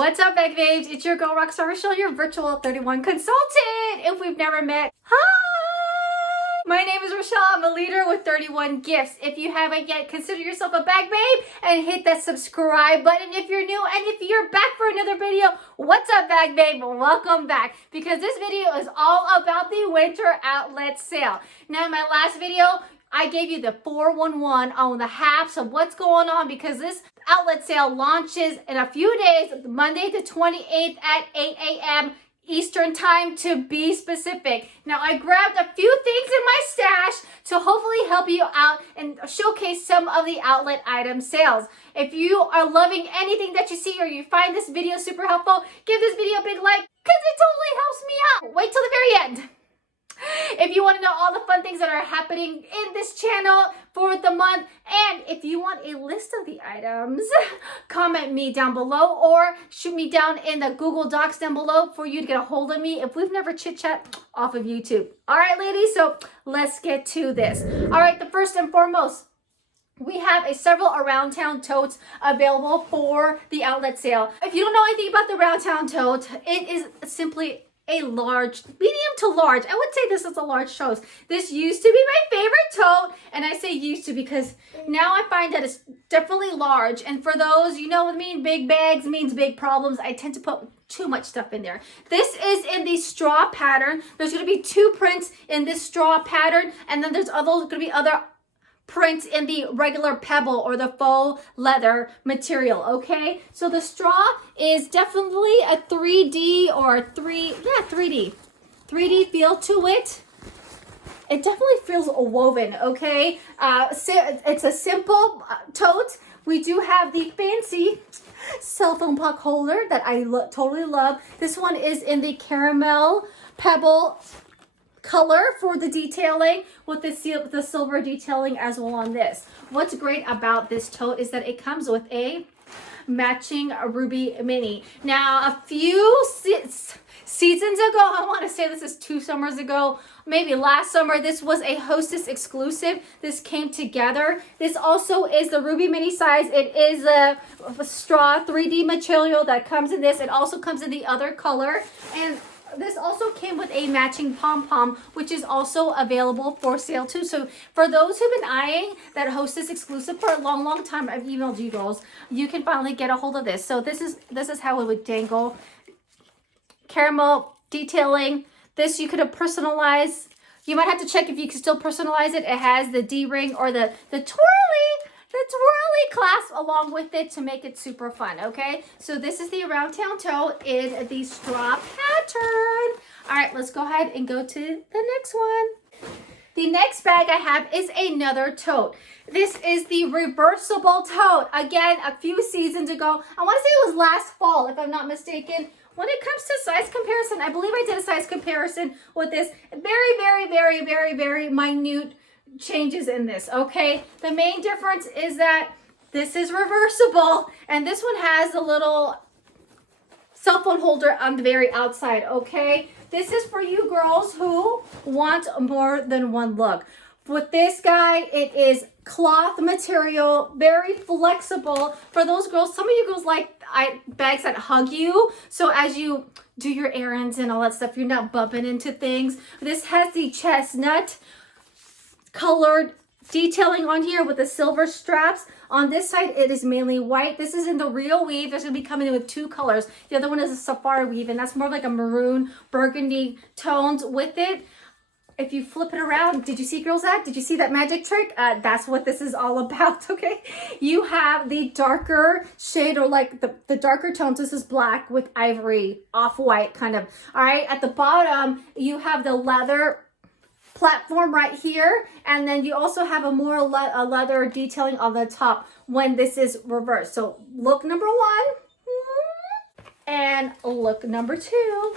What's up, bag babes? It's your girl, Rockstar Rochelle, your virtual 31 consultant. If we've never met, hi! My name is Rochelle. I'm a leader with 31 gifts. If you haven't yet, consider yourself a bag babe and hit that subscribe button if you're new. And if you're back for another video, what's up, bag babe? Welcome back, because this video is all about the winter outlet sale. Now, in my last video, I gave you the 411 on the halves of what's going on, because this outlet sale launches in a few days, Monday the 28th at 8 a.m. Eastern time, to be specific. Now, I grabbed a few things in my stash to hopefully help you out and showcase some of the outlet item sales. If you are loving anything that you see, or you find this video super helpful, give this video a big like, because it totally helps me out. Wait till the very end. If you want to know all the fun things that are happening in this channel for the month, and if you want a list of the items, comment me down below or shoot me down in the Google Docs down below for you to get a hold of me if we've never chit-chat off of YouTube. All right, ladies, so let's get to this. All right, the first and foremost, we have several around town totes available for the outlet sale. If you don't know anything about the around town tote, it is simply a large, medium to large. I would say this is a large tote. This used to be my favorite tote, and I say used to because now I find that it's definitely large. And for those, you know what I mean, big bags means big problems. I tend to put too much stuff in there. This is in the straw pattern. There's going to be 2 prints in this straw pattern, and then there's going to be other prints in the regular pebble or the faux leather material. Okay, so the straw is definitely a 3D or 3D feel to it. It definitely feels woven. Okay, it's a simple tote. We do have the fancy cell phone puck holder that I totally love. This one is in the caramel pebble color for the detailing, with the silver detailing as well on this. What's great about this tote is that it comes with a matching ruby mini. Now, a few seasons ago, I want to say this is 2 summers ago, maybe last summer, this was a Hostess exclusive. This came together. This also is the ruby mini size. It is a straw 3D material that comes in this. It also comes in the other color, and this also came with a matching pom-pom, which is also available for sale too. So for those who've been eyeing that Hostess exclusive for a long time, I've emailed you girls, you can finally get a hold of this. So this is how it would dangle. Caramel detailing. This you could have personalized. You might have to check if you can still personalize it. It has the D-ring or the twirly clasp along with it to make it super fun. Okay, so this is the around town tote in the straw pattern. All right, let's go ahead and go to the next one. The next bag I have is another tote. This is the reversible tote. Again, a few seasons ago, I want to say it was last fall if I'm not mistaken. When it comes to size comparison, I believe I did a size comparison with this. Very minute changes in this. Okay, the main difference is that this is reversible, and this one has a little cell phone holder on the very outside. Okay, this is for you girls who want more than one look. With this guy, it is cloth material, very flexible. For those girls, some of you girls like bags that hug you, so as you do your errands and all that stuff, you're not bumping into things. This has the chestnut colored detailing on here with the silver straps. On this side, it is mainly white. This is in the real weave. There's going to be coming in with 2 colors. The other one is a safari weave, and that's more like a maroon burgundy tones with it. If you flip it around, did you see, girls, that? Did you see that magic trick? That's what this is all about, okay? You have the darker shade, or like the darker tones. This is black with ivory, off-white kind of. All right, at the bottom, you have the leather platform right here, and then you also have a more leather detailing on the top when this is reversed. So look number 1 and look number 2.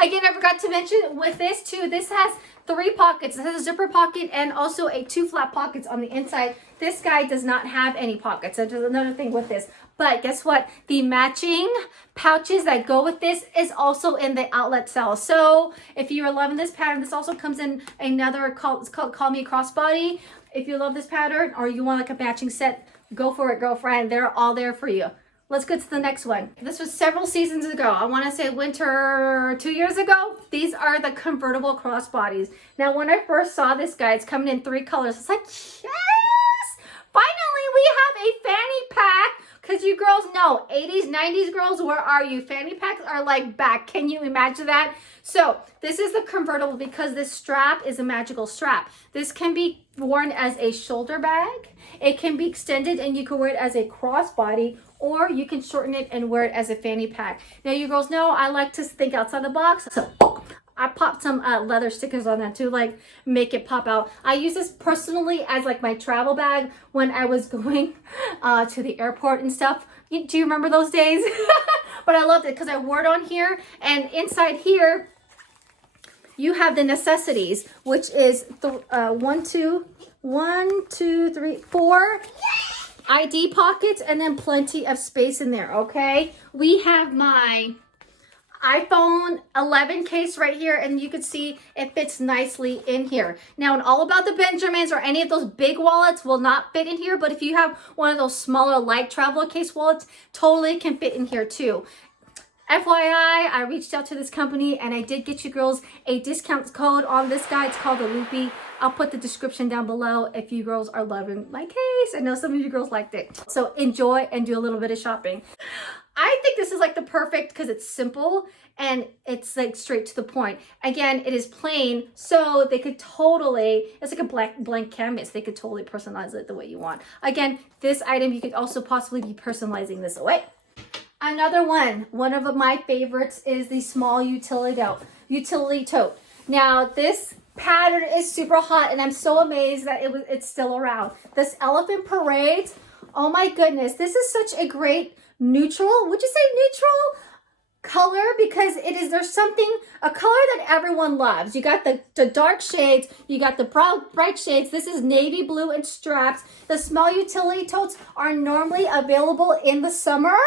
Again, I forgot to mention with this too, this has 3 pockets. It has a zipper pocket and also 2 flat pockets on the inside. This guy does not have any pockets. So there's another thing with this. But guess what? The matching pouches that go with this is also in the outlet sale. So if you're loving this pattern, this also comes in another, it's called Call Me Crossbody. If you love this pattern or you want like a matching set go for it, girlfriend. They're all there for you. Let's get to the next one. This was several seasons ago. I want to say winter 2 years ago. These are the convertible crossbodies. Now, when I first saw this guy, it's coming in 3 colors. It's like, yes! Finally, we have a fanny pack. Because you girls know, 80s, 90s girls, where are you? Fanny packs are like back. Can you imagine that? So this is the convertible because this strap is a magical strap. This can be worn as a shoulder bag. It can be extended and you can wear it as a crossbody, or you can shorten it and wear it as a fanny pack. Now you girls know I like to think outside the box. So I popped some leather stickers on that to like make it pop out. I use this personally as like my travel bag when I was going to the airport and stuff. Do you remember those days? But I loved it because I wore it on here, and inside here you have the necessities, which is the 4 ID pockets, and then plenty of space in there. Okay, we have my iPhone 11 case right here, and you can see it fits nicely in here. Now, in All About the Benjamins or any of those big wallets will not fit in here, but if you have one of those smaller light travel case wallets, totally can fit in here too. FYI, I reached out to this company and I did get you girls a discount code on this guy. It's called the Loopy. I'll put the description down below if you girls are loving my case. I know some of you girls liked it. So enjoy and do a little bit of shopping. I think this is like the perfect because it's simple and it's like straight to the point. Again, it is plain, so they could totally, it's like a blank canvas. They could totally personalize it the way you want. Again, this item, you could also possibly be personalizing this away. Another one of my favorites is the small utility tote. Now, this pattern is super hot, and I'm so amazed that it's still around. This Elephant Parade, oh my goodness, this is such a great neutral, would you say neutral color? Because there's a color that everyone loves. You got the dark shades, you got the bright shades. This is navy blue and straps. The small utility totes are normally available in the summer,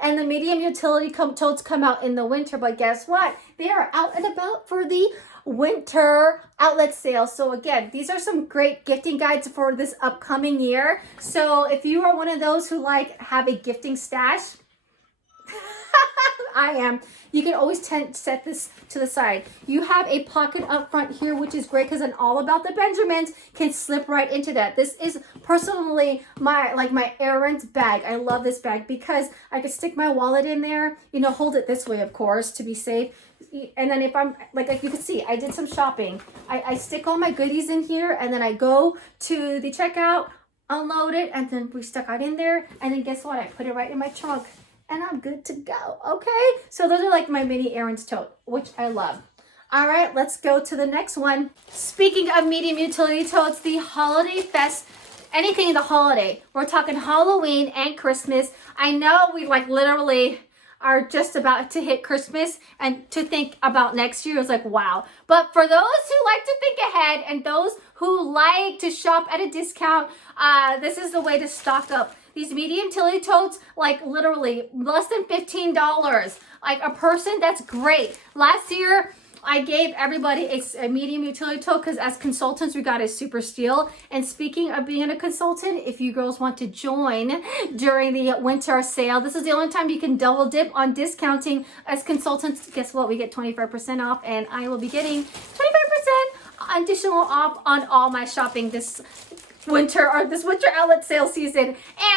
and the medium utility totes come out in the winter. But guess what? They are out and about for the winter outlet sale. So again, these are some great gifting guides for this upcoming year. So if you are one of those who have a gifting stash, I am. You can always set this to the side. You have a pocket up front here, which is great because an All About the Benjamins can slip right into that. This is personally my errands bag. I love this bag because I can stick my wallet in there, hold it this way, of course, to be safe. And then if I'm, like you can see, I did some shopping. I stick all my goodies in here, and then I go to the checkout, unload it, and then we stuck it in there. And then guess what? I put it right in my trunk. And I'm good to go, okay? So those are like my mini errands tote, which I love. All right, let's go to the next one. Speaking of medium utility totes, the Holiday Fest, anything in the holiday. We're talking Halloween and Christmas. I know we literally are just about to hit Christmas, and to think about next year is like, wow. But for those who like to think ahead and those who like to shop at a discount, this is the way to stock up. These medium utility totes, literally less than $15. Like a person, that's great. Last year, I gave everybody a medium utility tote because as consultants, we got a super steal. And speaking of being a consultant, if you girls want to join during the winter sale, this is the only time you can double dip on discounting as consultants. Guess what? We get 25% off, and I will be getting 25% additional off on all my shopping this winter outlet sale season.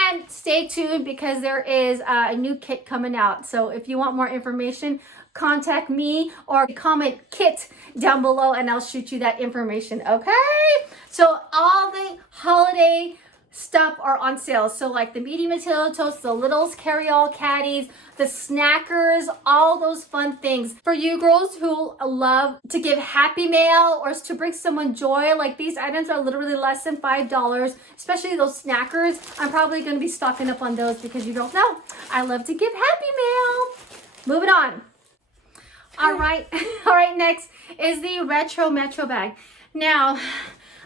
And stay tuned because there is a new kit coming out. So if you want more information, contact me or comment kit down below and I'll shoot you that information, okay? So all the holiday stuff are on sale. So like the medium utility totes, the littles carry-all caddies, the snackers, all those fun things. For you girls who love to give happy mail or to bring someone joy, like these items are literally less than $5, especially those snackers. I'm probably going to be stocking up on those because you don't know, I love to give happy mail. Moving on. All right, next is the Retro Metro bag. Now,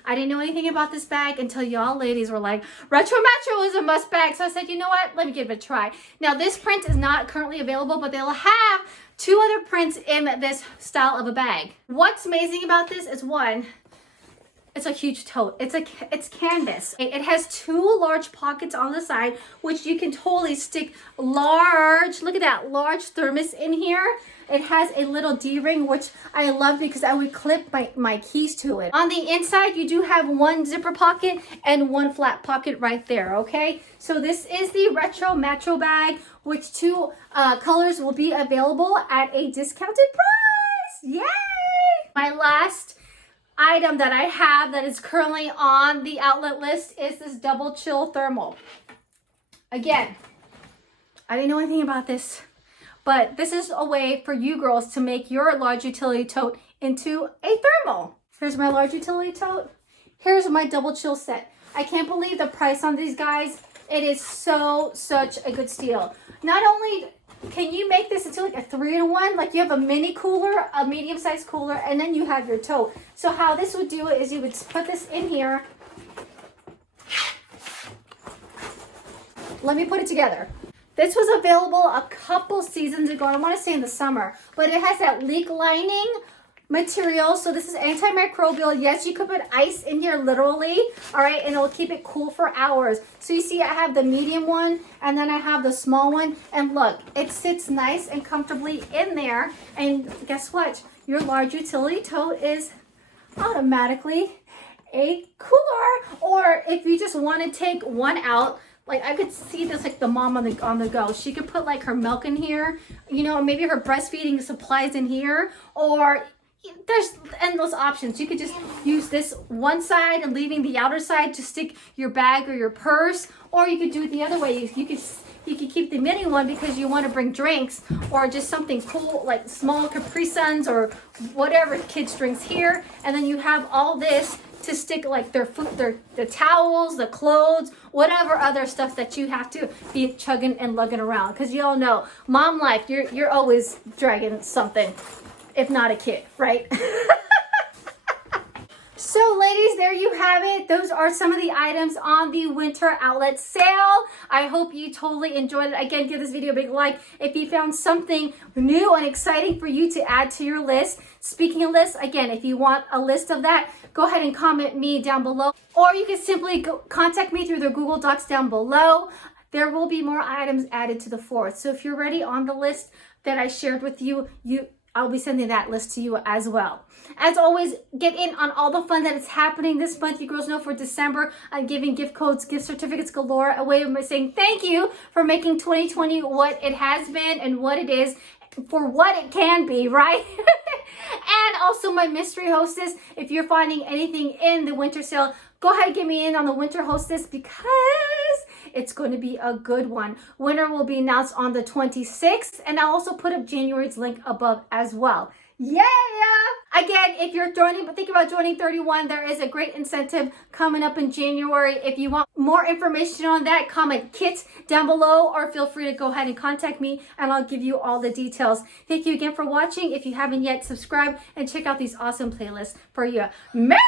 I didn't know anything about this bag until y'all ladies were like, Retro Metro is a must bag. So I said, you know what? Let me give it a try. Now, this print is not currently available, but they'll have 2 other prints in this style of a bag. What's amazing about this is, one, It's a huge tote. It's canvas. It has 2 large pockets on the side, which you can totally stick large, look at that, large thermos in here. It has a little D-ring, which I love because I would clip my keys to it. On the inside, you do have 1 zipper pocket and 1 flat pocket right there, okay? So this is the Retro Matro bag, which 2 colors will be available at a discounted price. Yay! My last item that I have that is currently on the outlet list is this double chill thermal. Again, I didn't know anything about this, but this is a way for you girls to make your large utility tote into a thermal. Here's my large utility tote. Here's my double chill set. I can't believe the price on these guys. It is such a good steal. Not only can you make this into like a 3-in-1, like you have a mini cooler, a medium-sized cooler, and then you have your tote. So how this would do it is you would put this in here. Let me put it together. This was available a couple seasons ago. I want to say in the summer, but it has that leak lining material. So this is antimicrobial. Yes, you could put ice in here literally, all right, and it'll keep it cool for hours. So you see I have the medium one and then I have the small one, and look, it sits nice and comfortably in there. And guess what? Your large utility tote is automatically a cooler. Or if you just want to take one out, like I could see this, like the mom on the go. She could put like her milk in here, you know, maybe her breastfeeding supplies in here, or there's endless options. You could just use this one side and leaving the outer side to stick your bag or your purse, or you could do it the other way. You could keep the mini one because you want to bring drinks or just something cool like small Capri Suns or whatever kids drinks here, and then you have all this to stick like their food, the towels, the clothes, whatever other stuff that you have to be chugging and lugging around. Because you all know, mom life, you're always dragging something, if not a kid, right? So ladies, there you have it. Those are some of the items on the winter outlet sale. I hope you totally enjoyed it. Again, give this video a big like if you found something new and exciting for you to add to your list. Speaking of lists, again, if you want a list of that, go ahead and comment me down below, or you can simply contact me through the Google Docs down below. There will be more items added to the 4th. So if you're already on the list that I shared with you, I'll be sending that list to you as well. As always, get in on all the fun that is happening this month. You girls know for December, I'm giving gift codes, gift certificates galore, a way of saying thank you for making 2020 what it has been and what it is for what it can be, right? And also my mystery hostess. If you're finding anything in the winter sale, go ahead and get me in on the winter hostess because it's going to be a good one. Winner will be announced on the 26th, and I'll also put up January's link above as well. Yeah! Again, if you're thinking about joining 31, there is a great incentive coming up in January. If you want more information on that, comment KIT down below, or feel free to go ahead and contact me and I'll give you all the details. Thank you again for watching. If you haven't yet, subscribe and check out these awesome playlists for you. Merry